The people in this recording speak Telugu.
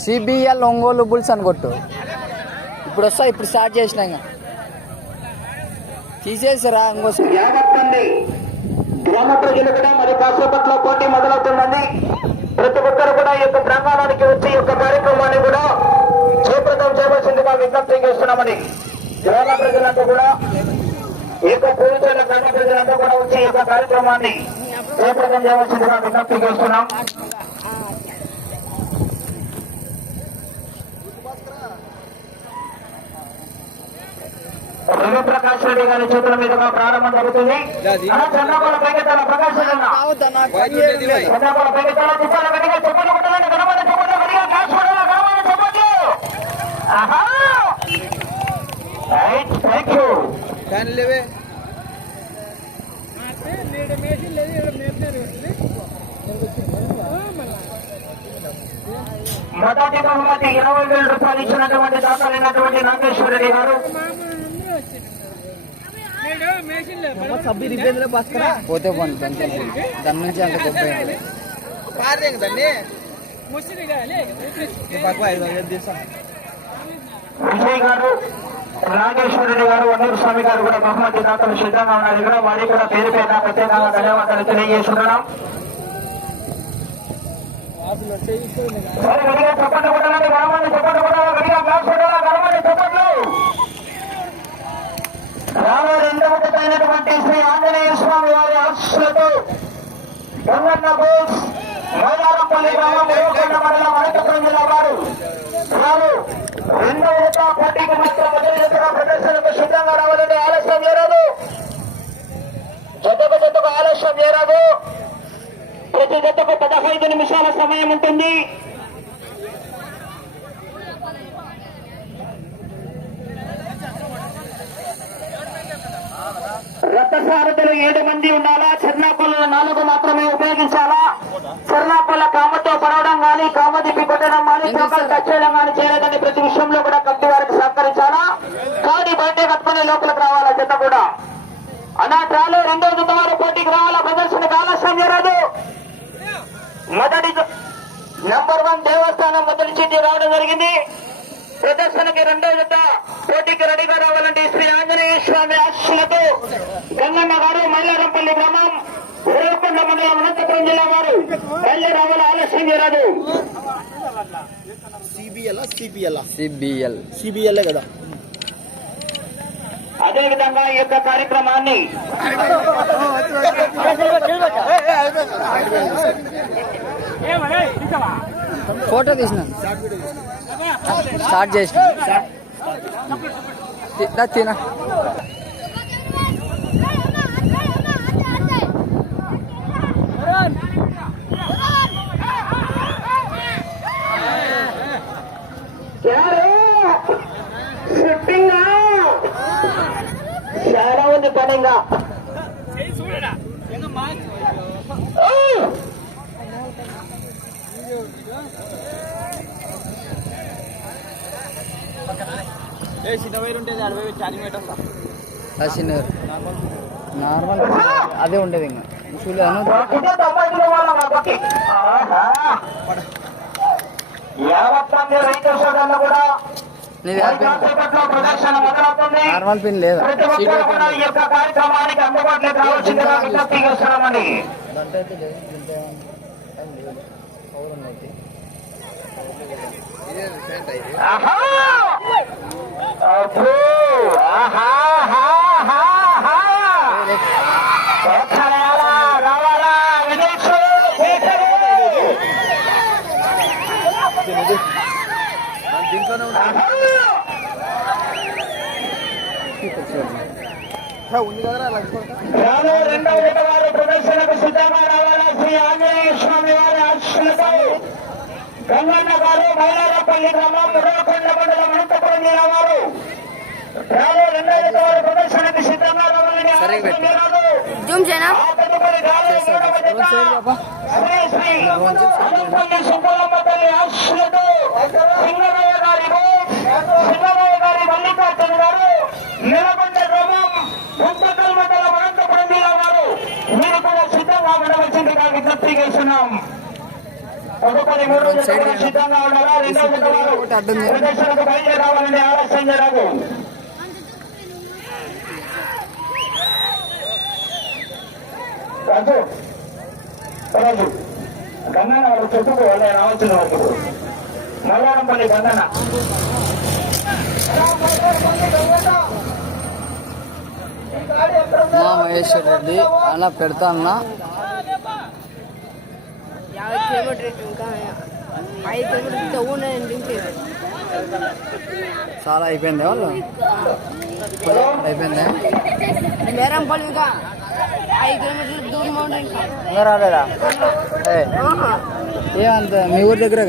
సిబిఎల్ ఒంగోలు బుల్స్ అని కొట్టు. ఇప్పుడు వస్తా ఇప్పుడు స్టార్ట్ చేసిన ఇంకా. తీసేసిరా గ్రామ ప్రజలు కూడా మరి కాసేపట్లో పోటీ మొదలవుతుందండి ప్రతి ఒక్కరు కూడా ఈ యొక్క ప్రాంగణానికి వచ్చి ఈ యొక్క కార్యక్రమాన్ని కూడా జయప్రదం చేయవలసిందిగా విజ్ఞప్తి చేస్తున్నామని గ్రామ ప్రజలంతా కూడా ఈ యొక్క పోలీసుల గ్రామ ప్రజలంతా కూడా వచ్చి ఈ యొక్క కార్యక్రమాన్ని జయప్రదం చేయవలసిందిగా విజ్ఞప్తి చేస్తున్నాం. ప్రకాష్ రెడ్డి గారి చేతుల మీదుగా ప్రారంభం జరుగుతుంది. చంద్రబాబు పైకెత్తాల ప్రకాష్ రెడ్డి. చంద్రబాబు పైకెత్తాల తిప్పాల గట్టిగా చెప్పండి కొట్టాలని గణపతి చెప్పండి గట్టిగా క్లాస్ కొట్టాలా గణపతి రైట్ థ్యాంక్ యూ మొదటి బహుమతి ఇరవై వేల రూపాయలు ఇచ్చినటువంటి దాఖలైనటువంటి నాగేశ్వర రెడ్డి గారు. పోతే పోను దాని నుంచి అంత గొప్ప తీసాం విజయ్ గారు నాగేశ్వర గారు వన్నూరు స్వామి గారు కూడా బహుమతి దాతలు సిద్ధంగా ఉన్నారు. ఇక్కడ వారికి కూడా పేరు పేద ప్రత్యేకంగా ధన్యవాదాలు తెలియజేస్తున్నాం చెప్పండి కూడా గ్రామాన్ని చెప్పండి గ్రామాన్ని చెప్పండి రామ శ్రీ ఆంజనేయ స్వామి వారి ఆశలతో గంగన్న బోస్ మైదారంపల్లి గ్రామం రేవకొండ మండలం అనంతపురం జిల్లా వారు వారు రెండవ జత పోటీకి మాత్రం మొదటి జతగా ప్రదర్శనకు సిద్ధంగా రావాలంటే ఆలస్యం చేరాదు జతకు జతకు ఆలస్యం చేరాదు ప్రతి జతకు పదహైదు నిమిషాల సమయం ఉంటుంది. రథసారథులు ఏడు మంది ఉండాలా? చెర్నాపల్ల నాలుగు మాత్రమే ఉపయోగించాలా? చెర్నాపల్ల కామతో పడవడం కానీ కామ దిప్పి కొట్టడం కానీ చోకలు టచ్ చేయడం కానీ చేయలేదని ప్రతి విషయంలో కూడా కట్టి వారికి సహకరించాలా? కానీ బయట కట్టుకునే లోపలికి రావాలా జత కూడా? అనా ట్రాలో రెండో వారు పోటీకి రావాలా? ప్రదర్శనకు ఆలస్యం చేయరాదు మొదటి నంబర్ వన్ దేవస్థానం మొదటి చీటి రావడం జరిగింది. ప్రదర్శనకి రెండో జత పోటీకి రెడీగా రావాలంటే శ్రీ ఆంజనేయ ఆశీస్సులతో గంగన్న గారు మైలారంపల్లి గ్రామం ఊరకొండ మండలం అనంతపురం జిల్లా వారు బయలు రావాల ఆలస్యం చేయరాదు. CBL CPL CBL. సిబిఎల్ కదా. అదే విధంగా ఈ యొక్క కార్యక్రమాన్ని ఫోటో తీసిన. స్టార్ట్ చేసిన. తిన. చాలా ఉంది పని ఇంకా నార్మల్ అదే ఉండేది ఇంకా. యావత్ మంది రైతు సోదరులు కూడా నార్మల్ పిన్ లేదా? ప్రతి సీట్ రాను రెండవ వారు ప్రదర్శనకు సిద్ధంగా రావాలా? శ్రీ ఆంజనేయ స్వామి వారి ఆశీస్సులతో గంగన్న గారు మైలారపల్లి గ్రామం మురవకొండ మండలం అనంతపురం జిల్లా వారు రాను రెండవ వారు ప్రదర్శనకు సిద్ధంగా రావాలని. జూమ్ చేయనా సింగరయ్య గారి సింగరయ్య గారి మల్లికార్జున గారు నిలబండ గ్రామం గుంతకల్ మండలం అనంతపురం జిల్లా వారు. మీరు కూడా సిద్ధంగా ఉండవలసిందిగా విజ్ఞప్తి చేస్తున్నాం తదుపరి మూడు సిద్ధంగా ఉండాలా రెండో జత వారు. ప్రదర్శనకు బయలుదేరి రావాలండి ఆలస్యం జరగదు రాజు రాజు గంగన్న వాడు చెట్టుకు వాళ్ళే రావాల్సిన వరకు మల్లారంపల్లి గంగన్న. మా మహేశ్వర్ రెడ్డి అలా పెడతా అన్నా. యాభై కిలోమీటర్ ఇంకా ఐదు కిలోమీటర్ దింపేది. చాలా అయిపోయింది వాళ్ళు? అయిపోయింది? మేరంపల్లి ఇంకా ఐదు కిలోమీటర్లు దూరం ఉంటుంది ఇంకా ఇంకా రాలేదా ఏ ఆహా. ఏమంత మీ ఊరి దగ్గర